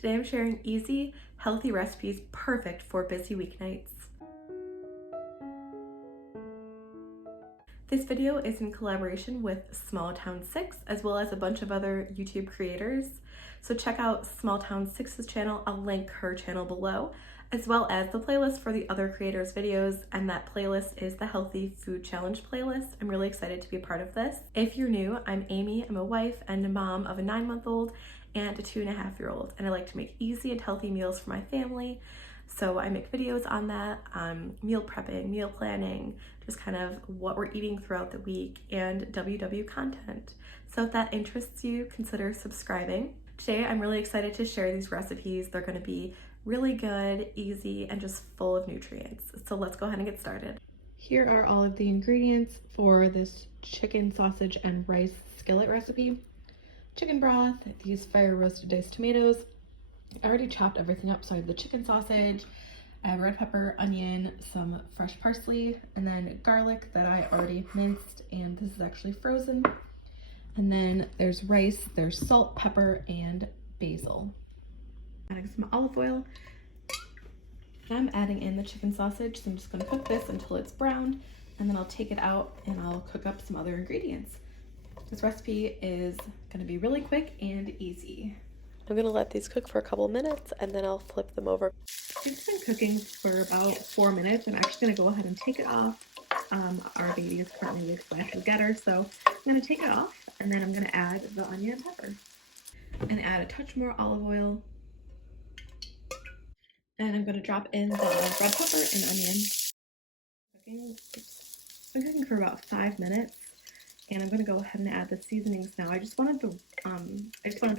Today I'm sharing easy, healthy recipes perfect for busy weeknights. This video is in collaboration with Small Town 6 as well as a bunch of other YouTube creators. So check out Small Town 6's channel, I'll link her channel below, as well as the playlist for the other creators' videos, and that playlist is the Healthy Food Challenge playlist. I'm really excited to be a part of this. If you're new, I'm Amy, I'm a wife and a mom of a 9-month-old and a 2.5-year-old, and I like to make easy and healthy meals for my family. So I make videos on that, meal prepping, meal planning, just kind of what we're eating throughout the week, and WW content. So if that interests you, consider subscribing. Today I'm really excited to share these recipes. They're going to be really good, easy, and just full of nutrients. So let's go ahead and get started. Here are all of the ingredients for this chicken sausage and rice skillet recipe. Chicken broth, these fire roasted diced tomatoes. I already chopped everything up, so I have the chicken sausage, I have red pepper, onion, some fresh parsley, and then garlic that I already minced, and this is actually frozen. And then there's rice, there's salt, pepper, and basil. Adding some olive oil. I'm adding in the chicken sausage, so I'm just going to cook this until it's browned, and then I'll take it out and I'll cook up some other ingredients. This recipe is going to be really quick and easy. I'm going to let these cook for a couple minutes and then I'll flip them over. It's been cooking for about 4 minutes. I'm actually going to go ahead and take it off. Our baby is currently weak, so I have to get her. So I'm going to take it off, and then I'm going to add the onion and pepper. And add a touch more olive oil. And I'm going to drop in the red pepper and onion. It's been cooking for about 5 minutes. And I'm going to go ahead and add the seasonings now. I just wanted the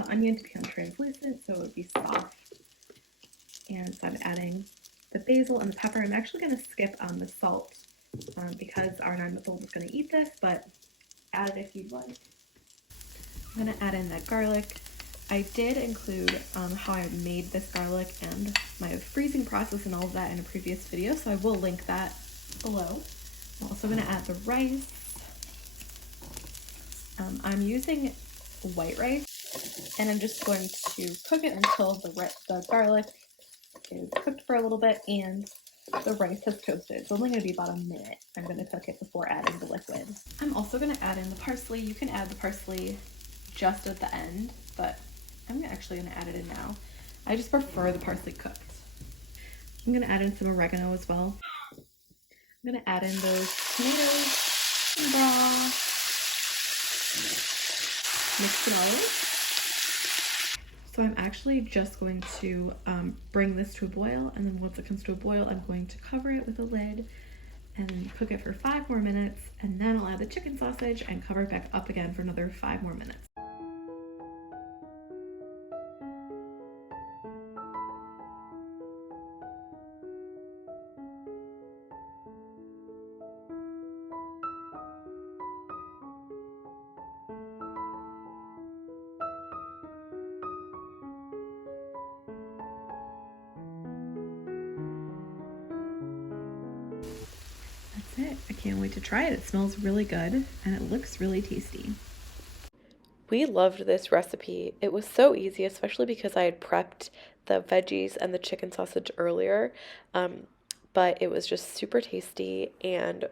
onion to become translucent so it would be soft. And so I'm adding the basil and the pepper. I'm actually going to skip on the salt because our 9-month-old is going to eat this, but add it if you'd like. I'm going to add in that garlic. I did include how I made this garlic and my freezing process and all of that in a previous video, so I will link that below. I'm also going to add the rice. I'm using white rice, and I'm just going to cook it until the garlic is cooked for a little bit and the rice has toasted. It's only going to be about a minute. I'm going to cook it before adding the liquid. I'm also going to add in the parsley. You can add the parsley just at the end, but I'm actually going to add it in now. I just prefer the parsley cooked. I'm going to add in some oregano as well. I'm going to add in those tomatoes and broth. Mix it all in. So I'm actually just going to bring this to a boil, and then once it comes to a boil, I'm going to cover it with a lid and cook it for 5 more minutes, and then I'll add the chicken sausage and cover it back up again for another 5 more minutes. That's it. I can't wait to try it. It smells really good and it looks really tasty. We loved this recipe. It was so easy, especially because I had prepped the veggies and the chicken sausage earlier, but it was just super tasty and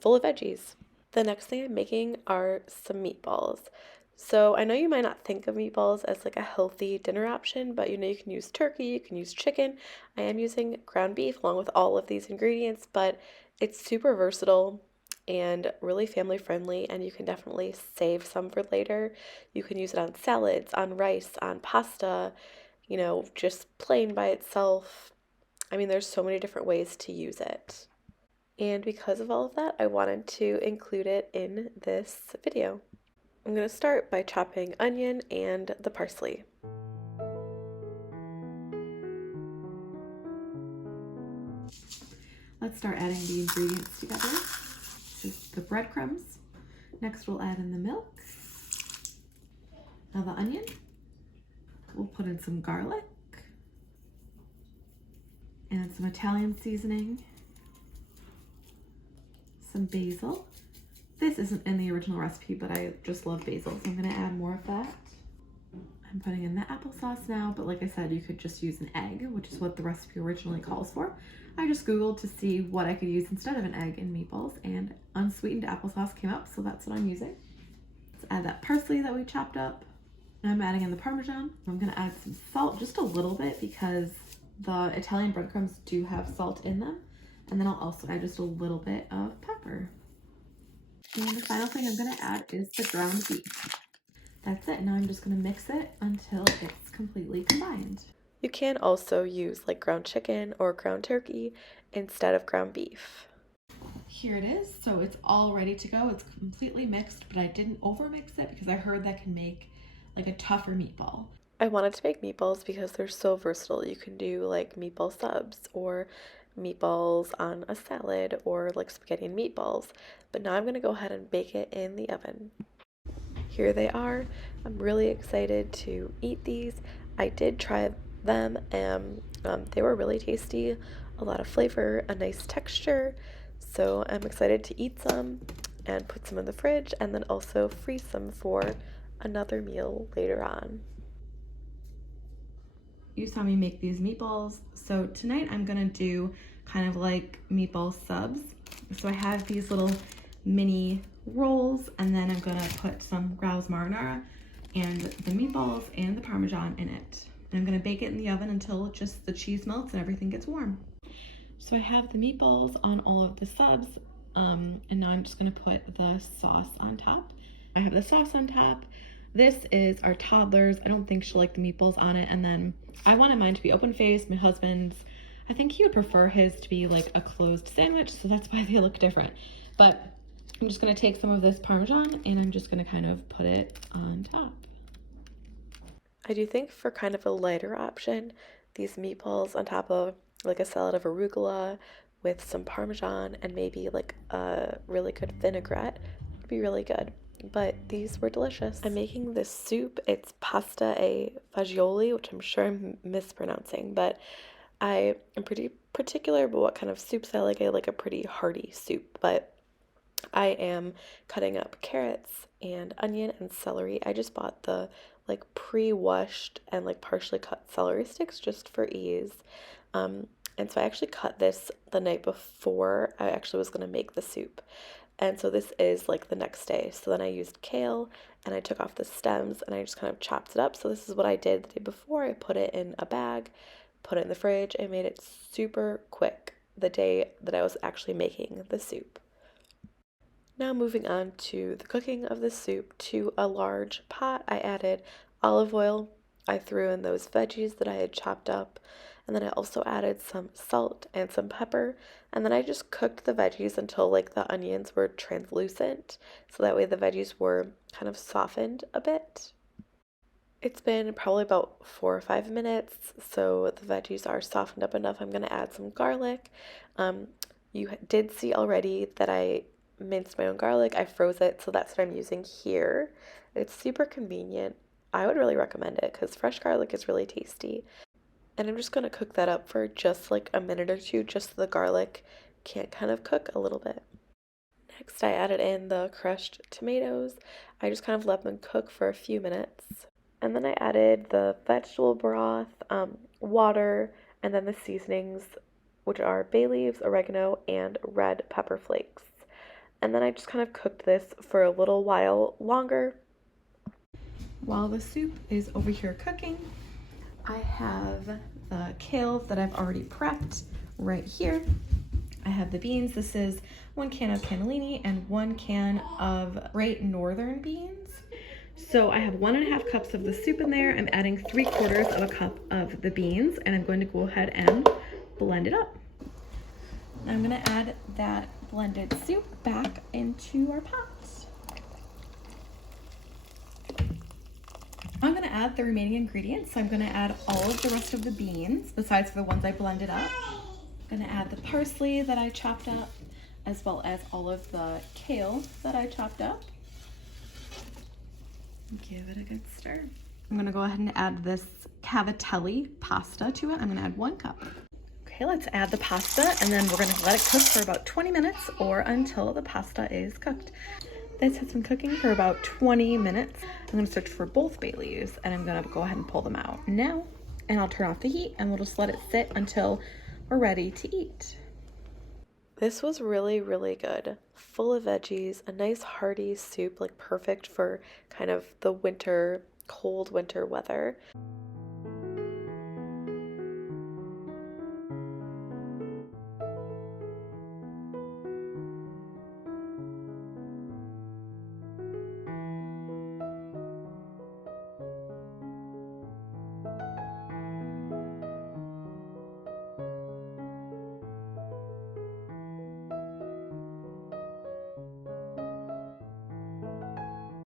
full of veggies. The next thing I'm making are some meatballs. So I know you might not think of meatballs as like a healthy dinner option, but you know, you can use turkey, you can use chicken. I am using ground beef along with all of these ingredients, but it's super versatile and really family friendly, and you can definitely save some for later. You can use it on salads, on rice, on pasta, you know, just plain by itself. I mean, there's so many different ways to use it. And because of all of that, I wanted to include it in this video. I'm going to start by chopping onion and the parsley. Let's start adding the ingredients together. This is the breadcrumbs. Next we'll add in the milk. Now the onion. We'll put in some garlic and some Italian seasoning. Some basil. This isn't in the original recipe, but I just love basil, so I'm going to add more of that. I'm putting in the applesauce now, but like I said, you could just use an egg, which is what the recipe originally calls for. I just Googled to see what I could use instead of an egg in meatballs, and unsweetened applesauce came up, so that's what I'm using. Let's add that parsley that we chopped up. And I'm adding in the Parmesan. I'm gonna add some salt, just a little bit, because the Italian breadcrumbs do have salt in them. And then I'll also add just a little bit of pepper. And the final thing I'm gonna add is the ground beef. That's it. Now I'm just gonna mix it until it's completely combined. You can also use like ground chicken or ground turkey instead of ground beef. Here it is. So it's all ready to go. It's completely mixed, but I didn't over mix it because I heard that can make like a tougher meatball. I wanted to make meatballs because they're so versatile. You can do like meatball subs or meatballs on a salad or like spaghetti and meatballs. But now I'm going to go ahead and bake it in the oven. Here they are. I'm really excited to eat these. I did try them and they were really tasty. A lot of flavor, a nice texture. So I'm excited to eat some and put some in the fridge and then also freeze some for another meal later on. You saw me make these meatballs. So tonight I'm gonna do kind of like meatball subs. So I have these little mini rolls and then I'm gonna put some grouse marinara and the meatballs and the Parmesan in it. And I'm gonna bake it in the oven until just the cheese melts and everything gets warm. So I have the meatballs on all of the subs and now I'm just gonna put the sauce on top. I have the sauce on top. This is our toddler's. I don't think she'll like the meatballs on it. And then I wanted mine to be open-faced. My husband's, I think he would prefer his to be like a closed sandwich, so that's why they look different. But I'm just gonna take some of this Parmesan and I'm just gonna kind of put it on top. I do think for kind of a lighter option, these meatballs on top of like a salad of arugula with some Parmesan and maybe like a really good vinaigrette would be really good. But these were delicious. I'm making this soup. It's pasta e fagioli, which I'm sure I'm mispronouncing, but I am pretty particular about what kind of soups I like. I like a pretty hearty soup, but I am cutting up carrots and onion and celery. I just bought the like pre-washed and like partially cut celery sticks just for ease. And so I actually cut this the night before I actually was going to make the soup. And so this is like the next day. So then I used kale and I took off the stems and I just kind of chopped it up. So this is what I did the day before. I put it in a bag, put it in the fridge, and made it super quick the day that I was actually making the soup. Now moving on to the cooking of the soup. To a large pot, I added olive oil. I threw in those veggies that I had chopped up. And then I also added some salt and some pepper. And then I just cooked the veggies until like the onions were translucent. So that way the veggies were kind of softened a bit. It's been probably about 4 or 5 minutes. So the veggies are softened up enough. I'm going to add some garlic. You did see already that I minced my own garlic. I froze it. So that's what I'm using here. It's super convenient. I would really recommend it because fresh garlic is really tasty. And I'm just going to cook that up for just like a minute or two, just so the garlic can kind of cook a little bit. Next, I added in the crushed tomatoes. I just kind of let them cook for a few minutes. And then I added the vegetable broth, water, and then the seasonings, which are bay leaves, oregano, and red pepper flakes. And then I just kind of cooked this for a little while longer. While the soup is over here cooking, I have the kale that I've already prepped right here. I have the beans. This is 1 can of cannellini and 1 can of Great Northern beans. So I have 1.5 cups of the soup in there. I'm adding 3/4 of a cup of the beans and I'm going to go ahead and blend it up. I'm going to add that blended soup back into our pot. I'm going to add the remaining ingredients. So I'm going to add all of the rest of the beans, besides the ones I blended up. I'm going to add the parsley that I chopped up, as well as all of the kale that I chopped up. Give it a good stir. I'm going to go ahead and add this cavatelli pasta to it. I'm going to add 1 cup. Okay, let's add the pasta, and then we're going to let it cook for about 20 minutes or until the pasta is cooked. This has been cooking for about 20 minutes. I'm gonna search for both bay leaves and I'm gonna go ahead and pull them out now. And I'll turn off the heat and we'll just let it sit until we're ready to eat. This was really, really good. Full of veggies, a nice hearty soup, like perfect for kind of the winter, cold winter weather.